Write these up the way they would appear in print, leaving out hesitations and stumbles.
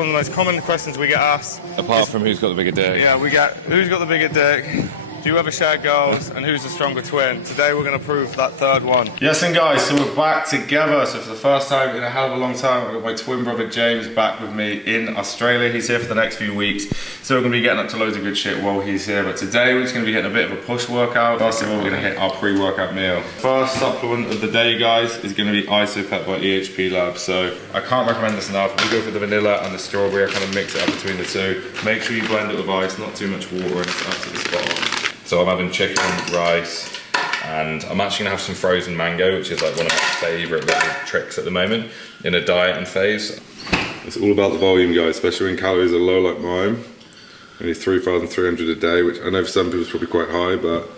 One of the most common questions we get asked. Apart from who's got the bigger dick. Yeah, we get who's got the bigger dick, do you ever share girls, and who's the stronger twin? Today we're going to prove that third one. Yes, and guys, so we're back together. So for the first time in a hell of a long time, I've got my twin brother James back with me in Australia. He's here for the next few weeks, so we're going to be getting up to loads of good shit while he's here. But today we're just going to be getting a bit of a push workout. First of all, we're going to hit our pre-workout meal. First supplement of the day, guys, is going to be IsoPet by EHP Lab. So I can't recommend this enough. We go for the vanilla and the strawberry. I kind of mix it up between the two. Make sure you blend it with ice, not too much water, and it's absolutely spot on. So I'm having chicken, rice, and I'm actually gonna have some frozen mango, which is like one of my favorite little tricks at the moment in a dieting phase. It's all about the volume, guys, especially when calories are low like mine. Only 3,300 a day, which I know for some people is probably quite high, but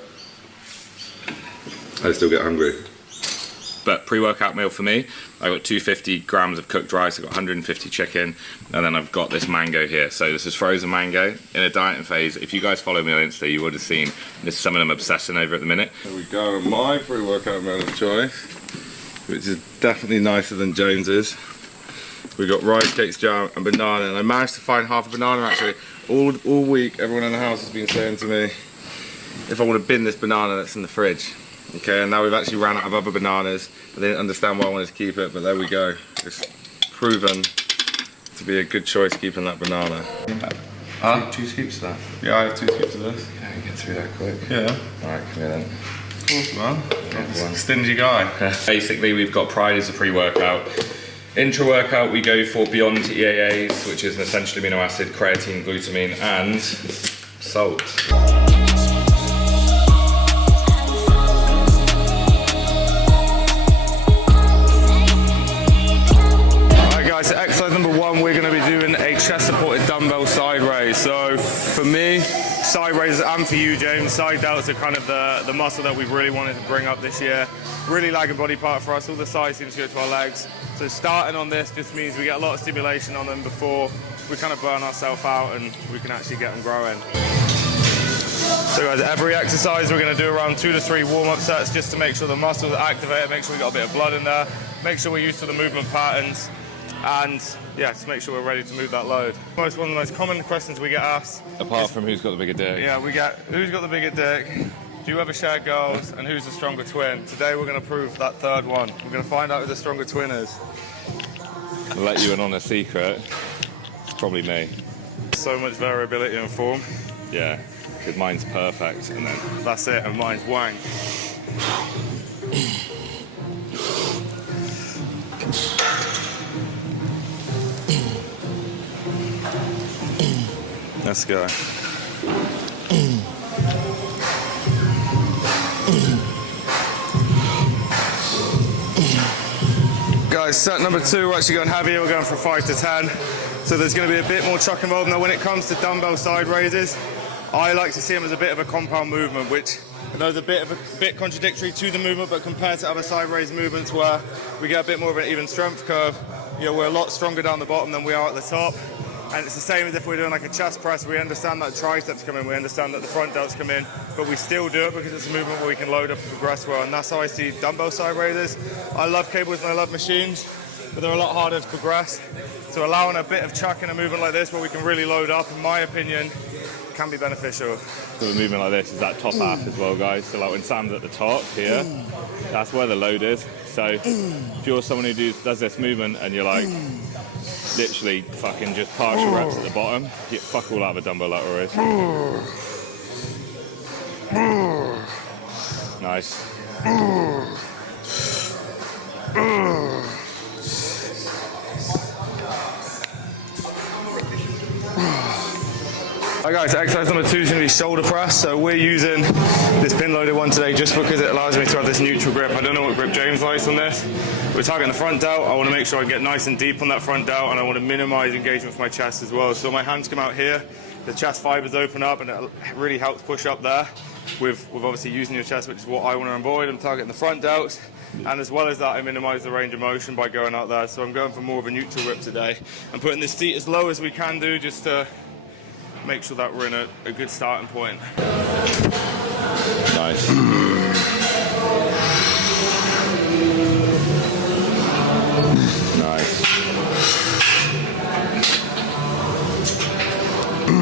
I still get hungry. But pre-workout meal for me, I got 250 grams of cooked rice, I got 150 chicken, and then I've got this mango here. So this is frozen mango in a dieting phase. If you guys follow me on Insta, you would have seen this is something I'm obsessing over at the minute. Here we go, my pre-workout meal of choice, which is definitely nicer than James's. We got rice cakes, jam, and banana, and I managed to find half a banana actually. All week, everyone in the house has been saying to me if I want to bin this banana that's in the fridge. Okay, and now we've actually ran out of other bananas. I didn't understand why I wanted to keep it, but there we go. It's proven to be a good choice keeping that banana. Two scoops of that? Yeah, I have 2 scoops of this. Yeah, you get through that quick. Yeah. Alright, come here then. Of course, man. Stingy guy. Basically, we've got Pride as a pre-workout. Intra-workout, we go for Beyond EAAs, which is an essential amino acid, creatine, glutamine, and salt. So exercise number 1, we're going to be doing a chest supported dumbbell side raise. So for me, side raises, and for you James, side delts are kind of the muscle that we've really wanted to bring up this year. Really lagging body part for us, all the size seems to go to our legs. So starting on this just means we get a lot of stimulation on them before we kind of burn ourselves out and we can actually get them growing. So guys, every exercise we're going to do around 2 to 3 warm-up sets just to make sure the muscles are activated, make sure we got a bit of blood in there, make sure we're used to the movement patterns. And yeah, to make sure we're ready to move that load. One of the most common questions we get asked. Apart from who's got the bigger dick. Yeah, we get who's got the bigger dick, do you ever share girls, and who's the stronger twin? Today we're going to prove that third one. We're going to find out who the stronger twin is. I'll let you in on a secret. It's probably me. So much variability in form. Yeah, because mine's perfect, and then that's it, and mine's wang. Let's go. Guys, set number 2, we're actually going heavier, we're going from 5 to 10. So there's going to be a bit more chuck involved. Now when it comes to dumbbell side raises, I like to see them as a bit of a compound movement, which I know is a bit contradictory to the movement, but compared to other side raise movements where we get a bit more of an even strength curve, you know, we're a lot stronger down the bottom than we are at the top. And it's the same as if we're doing like a chest press. We understand that triceps come in, we understand that the front delts come in, but we still do it because it's a movement where we can load up and progress well. And that's how I see dumbbell side raises. I love cables and I love machines, but they're a lot harder to progress. So allowing a bit of chuck in a movement like this where we can really load up, in my opinion, can be beneficial. So a movement like this is that top half as well, guys. So like when Sam's at the top here, that's where the load is. So if you're someone who does this movement and you're like, literally fucking just partial reps at the bottom, get fuck all out of a dumbbell lateral raise. Nice. Alright guys, exercise number 2 is going to be shoulder press. So we're using this pin loaded one today just because it allows me to have this neutral grip. I don't know what grip James likes on this. We're targeting the front delt. I want to make sure I get nice and deep on that front delt, and I want to minimize engagement for my chest as well. So my hands come out here, the chest fibers open up, and it really helps push up there with obviously using your chest, which is what I want to avoid. I'm targeting the front delts, and as well as that, I minimize the range of motion by going out there. So I'm going for more of a neutral grip today. I'm putting this seat as low as we can do just to make sure that we're in a good starting point. Nice. Nice. You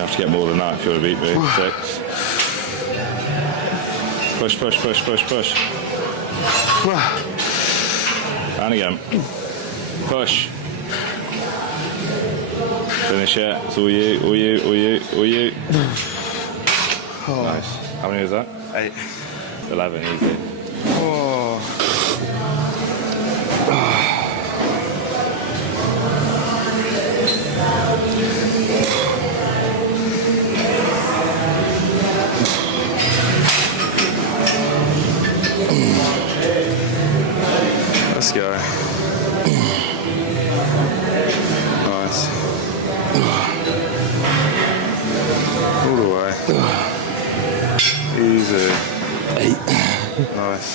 have to get more than that if you want to beat me. 6. Push, push, push, push, push. And again. Push. Finish it. It's all you, all you, all you, all you. Nice. How many was that? 8. 11, easy. Oh. Let's go. Nice. All the way. Easy. 8. Nice.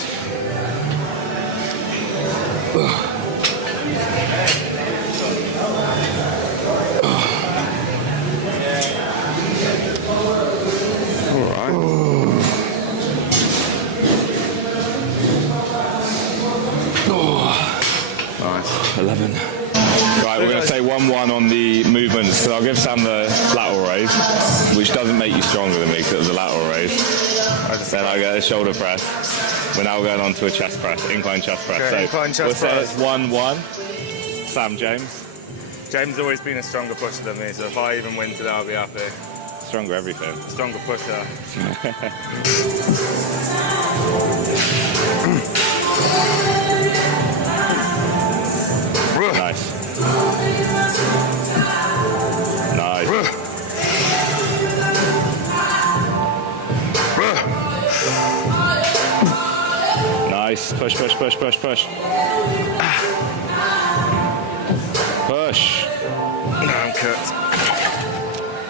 All right. Nice. 11. Right, we're going to say 1-1 on the movements. So I'll give Sam the lateral raise, which doesn't make you stronger than me because it was a lateral raise. Then I get a shoulder press. We're now going on to a chest press, incline chest press. Okay, so incline chest we'll say press. it's 1-1. Sam, James. James has always been a stronger pusher than me, so if I even win today, I'll be happy. Stronger everything. Stronger pusher. Nice. Nice. Nice. Push, push, push, push, push. Push. No, I'm cooked.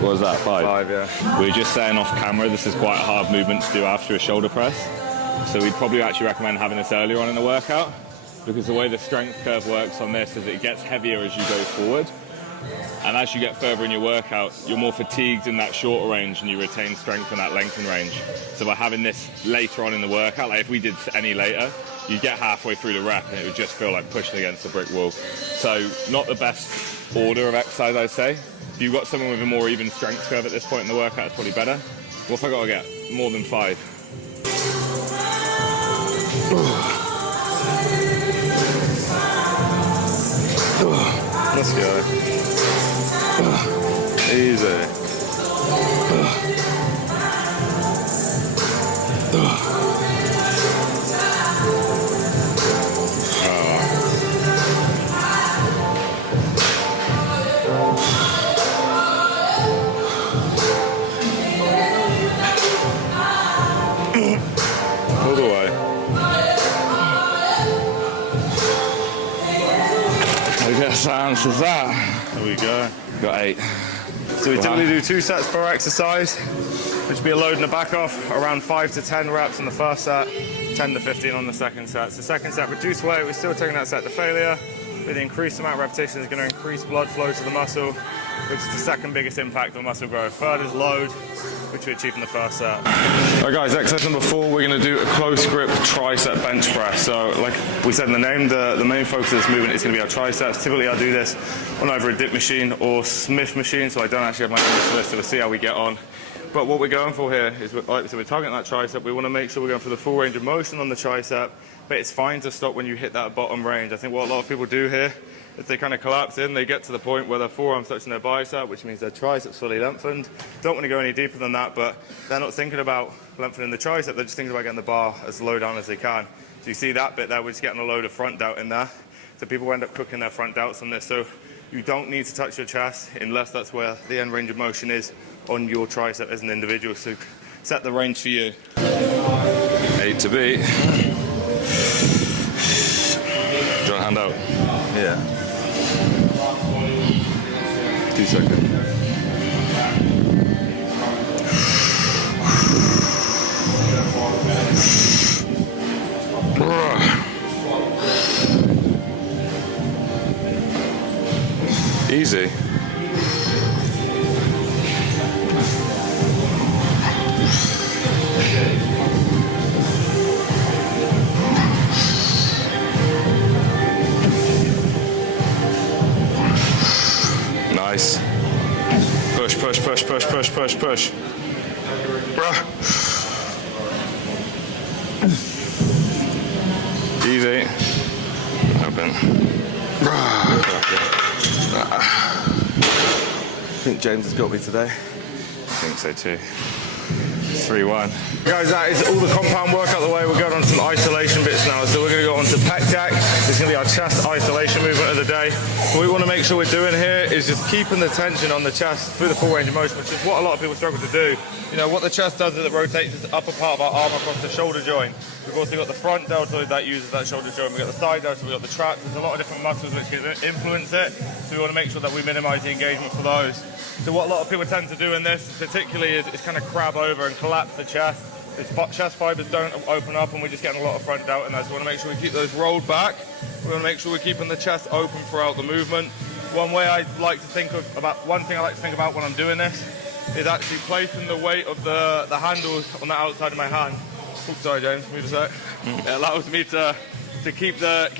What was that? 5? 5, yeah. We were just saying off camera, this is quite a hard movement to do after a shoulder press. So we'd probably actually recommend having this earlier on in the workout, because the way the strength curve works on this is it gets heavier as you go forward. And as you get further in your workout, you're more fatigued in that shorter range and you retain strength in that lengthened range. So by having this later on in the workout, like if we did any later, you'd get halfway through the rep and it would just feel like pushing against a brick wall. So not the best order of exercise, I'd say. If you've got someone with a more even strength curve at this point in the workout, it's probably better. What if I got to get more than 5? Let's go. Easy. All the way. I guess that answers that. There we go. Got 8. So we typically do 2 sets per exercise, which would be a load and a back off, around 5 to 10 reps in the first set, 10 to 15 on the second set. So second set, reduce weight, we're still taking that set to failure. With the increased amount of repetition, is going to increase blood flow to the muscle, which is the second biggest impact on muscle growth. Third is load, which we achieved in the first set. All right guys, exercise number 4, we're going to do a close grip tricep bench press. So like we said in the name, the main focus of this movement is going to be our triceps. Typically I do this on either a dip machine or Smith machine, so I don't actually have my English list, so we'll see how we get on. But what we're going for here is, like we said, we're targeting that tricep. We want to make sure we're going for the full range of motion on the tricep, but it's fine to stop when you hit that bottom range. I think what a lot of people do here is they kind of collapse in, they get to the point where their forearm's touching their bicep, which means their triceps fully lengthened. Don't want to go any deeper than that, but they're not thinking about lengthening the tricep, they're just thinking about getting the bar as low down as they can. So you see that bit there, we're just getting a load of front delt in there. So people end up cooking their front delts on this. So you don't need to touch your chest unless that's where the end range of motion is on your tricep as an individual. So set the range for you. 8 to beat. Do you want a hand out? Yeah. 2 seconds. Easy. push, push, push, push. Easy. Open. I think James has got me today. I think so too. 3-1. Guys, that is all the compound work out the way. We're going on some isolation bits now. So we're going to go on to pec deck. It's going to be our chest isolation movement of the day. What we want to make sure we're doing here is just keeping the tension on the chest through the full range of motion, which is what a lot of people struggle to do. You know, what the chest does is it rotates this upper part of our arm across the shoulder joint. We've also got the front deltoid that uses that shoulder joint. We've got the side deltoid, we've got the traps. There's a lot of different muscles which can influence it. So we want to make sure that we minimize the engagement for those. So what a lot of people tend to do in this particularly is kind of crab over and collapse the chest. The chest fibers don't open up and we're just getting a lot of front delt in there. So we want to make sure we keep those rolled back. We want to make sure we're keeping the chest open throughout the movement. One thing I like to think about when I'm doing this is actually placing the weight of the handles on the outside of my hand. Oops, sorry James, move a sec. It allows me to keep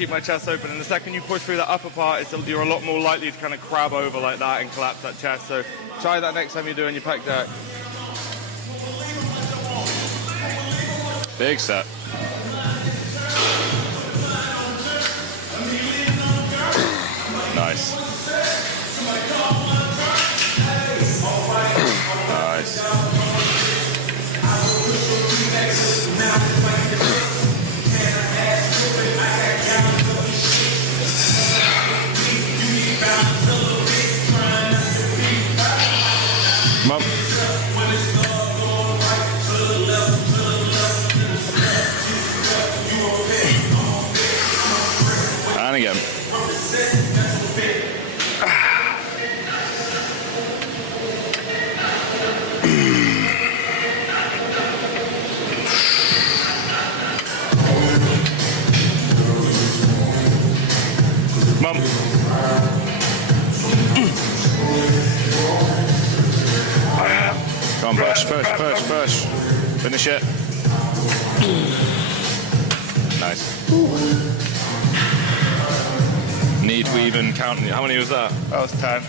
my chest open, and the second you push through that upper part, you're a lot more likely to kind of crab over like that and collapse that chest. So try that next time you're doing your pec deck. Big set. Nice. Nice. Mum. And again. Mum. Come on, push, push, push, push. Finish it. Nice. Need we even count? How many was that? That was 10.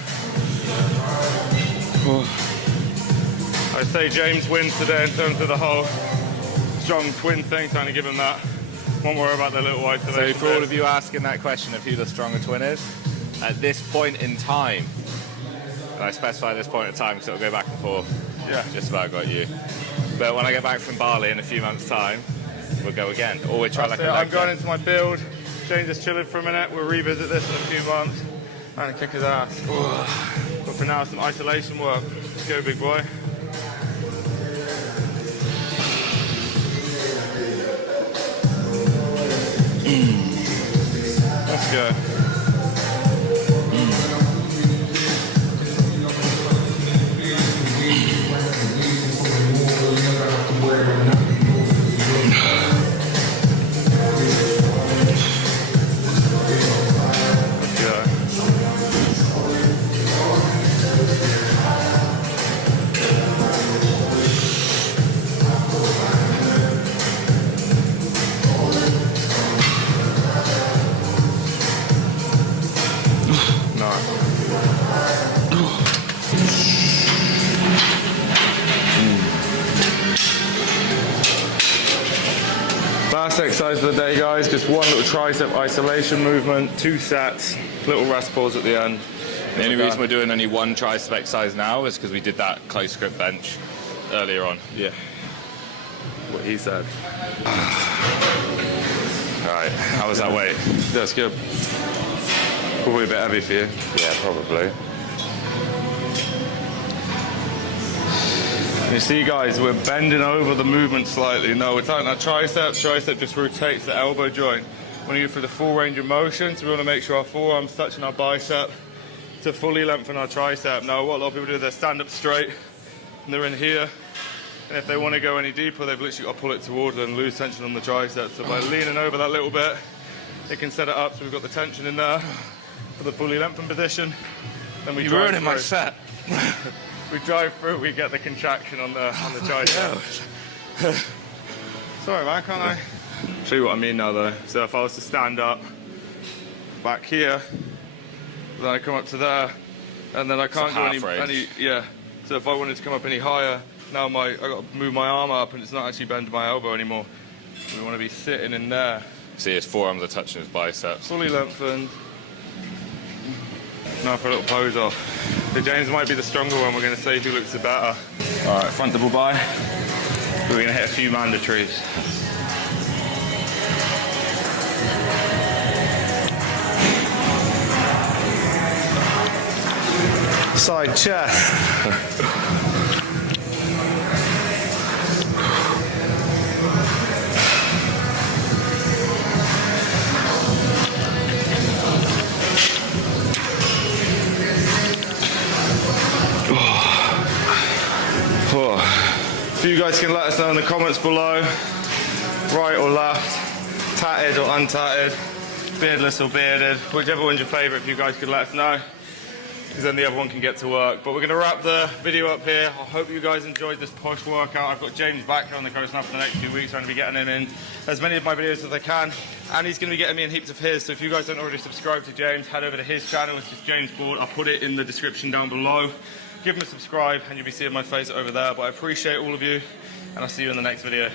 I'd say James wins today in terms of the whole strong twin thing, trying to give him that. Won't worry about the little isolation. So for all of you asking that question of who the stronger twin is, at this point in time, and I specify this point in time because it'll go back and forth, Yeah. just about got you. But when I get back from Bali in a few months' time, we'll go again. Or we try like a leg I'm going lift. into my build. James is chilling for a minute. We'll revisit this in a few months and kick his ass. But for now, some isolation work. Let's go, big boy. Let's go. Last exercise for the day, guys. Just one little tricep isolation movement, 2 sets, little rest pause at the end. The only reason we're doing only one tricep exercise now is because we did that close grip bench earlier on. Yeah. What he said. Alright, how was that weight? That's good. Probably a bit heavy for you. Yeah, probably. You see, guys, we're bending over the movement slightly. No, we're tightening our tricep. Tricep just rotates the elbow joint. We want to go for the full range of motion, so we want to make sure our forearm's touching our bicep to fully lengthen our tricep. Now, what a lot of people do is they stand up straight, and they're in here. And if they want to go any deeper, they've literally got to pull it towards and lose tension on the tricep. So by leaning over that little bit, they can set it up so we've got the tension in there for the fully lengthened position. Then we You're ruining my set. We drive through, we get the contraction on the tricep. Sorry, man, can't I? Show you what I mean now, though. So if I was to stand up back here, then I come up to there, and then I can't do any. Yeah. So if I wanted to come up any higher, now I got to move my arm up and it's not actually bending my elbow anymore. We want to be sitting in there. See, his forearms are touching his biceps. Fully lengthened. Now for a little pose off. So James might be the stronger one. We're going to see who looks the better. All right, front double by. We're going to hit a few mandatories. Side chest. If you guys can let us know in the comments below, right or left, tatted or untatted, beardless or bearded, whichever one's your favourite, if you guys could let us know, because then the other one can get to work. But we're going to wrap the video up here. I hope you guys enjoyed this push workout. I've got James back here on the coast now for the next few weeks. I'm going to be getting him in as many of my videos as I can, and he's going to be getting me in heaps of his. So if you guys don't already subscribe to James, head over to his channel. It's just James Board. I'll put it in the description down below. Give him a subscribe and you'll be seeing my face over there. But I appreciate all of you, and I'll see you in the next video.